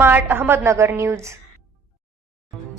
Smart Ahmednagar news.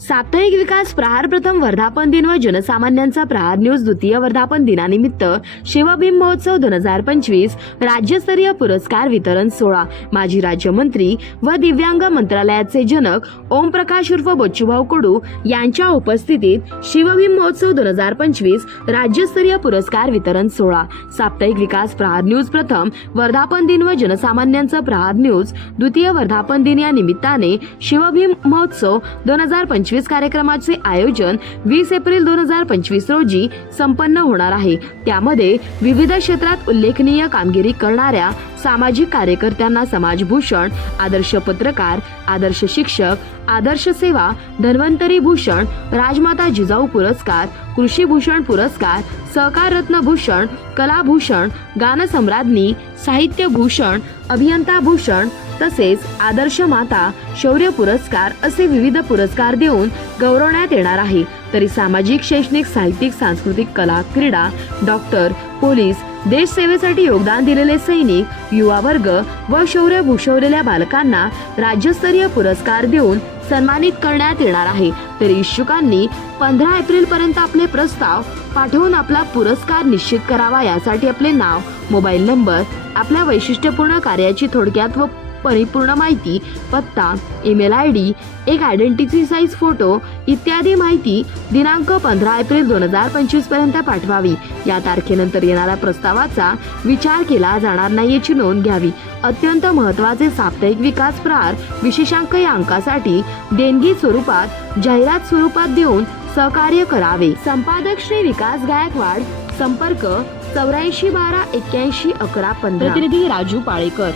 साप्ताहिक विकास प्रहार प्रथम वर्धापन दिन व जनसामान्यांचा प्रहार न्यूज द्वितीय वर्धापन दिनानिमित्त शिवभीम महोत्सव 2025 राज्यस्तरीय पुरस्कार वितरण सोहळा। माजी राज्यमंत्री व दिव्यांग मंत्रालयाचे जनक ओमप्रकाश उर्फ बच्चूभाऊ कडू यांच्या उपस्थितीत शिवभीम महोत्सव 2025 राज्यस्तरीय पुरस्कार वितरण सोहळा। साप्ताहिक विकास प्रहार न्यूज प्रथम वर्धापन दिन व जनसामान्यांचा प्रहार न्यूज द्वितीय वर्धापन दिन या निमित्ताने शिवभीम महोत्सव 2025 कार्यक्रमाचे आयोजन 20 एप्रिल 2025 रोजी संपन्न होणार आहे। त्यामध्ये विविध क्षेत्रात उल्लेखनीय कामगिरी करणाऱ्या सामाजिक कार्यकर्त्यांना समाजभूषण, आदर्श पत्रकार, आदर्श शिक्षक, आदर्श सेवा, धन्वंतरी भूषण, राजमाता जिजाऊ पुरस्कार, कृषी भूषण पुरस्कार, सहकार रत्न भूषण, कलाभूषण, गानसम्राज्ञी, साहित्य भूषण, अभियंता भूषण तसेच आदर्श माता, शौर्य पुरस्कार असे विविध पुरस्कार देऊन गौरवण्यात येणार आहे। तरी सामाजिक, शैक्षणिक, साहित्यिक, सांस्कृतिक, कला, क्रीडा, डॉक्टर, पोलीस, देश सेवेसाठी योगदान दिलेले सैनिक, युवा वर्ग व शौर्य भूषवलेल्या बालकांना राज्यस्तरीय पुरस्कार देऊन सन्मानित करण्यात येणार आहे। तरी इच्छुकांनी 15 एप्रिल पर्यंत आपले प्रस्ताव पाठवून आपला पुरस्कार निश्चित करावा। यासाठी आपले नाव, मोबाईल नंबर, आपल्या वैशिष्ट्यपूर्ण कार्याची थोडक्यात व परिपूर्ण माहिती, पत्ता, ईमेल आयडी, एक आयडेंटिटी साइज फोटो इत्यादी माहिती दिनांक 15 एप्रिल 2025 पर्यंत पाठवावी। या तारखेनंतर येणाऱ्या प्रस्तावाचा विचार केला जाणार नाही याची नोंद घ्यावी। अत्यंत महत्त्वाचे साप्ताहिक विकास प्रहार विशेषांक या अंकासाठी देणगी स्वरूपात, जाहिरात स्वरूपात देऊन सहकार्य करावे। संपादक श्री विकास गायकवाड, संपर्क 84 12 81 11 15। प्रतिनिधी राजू पाळेकर।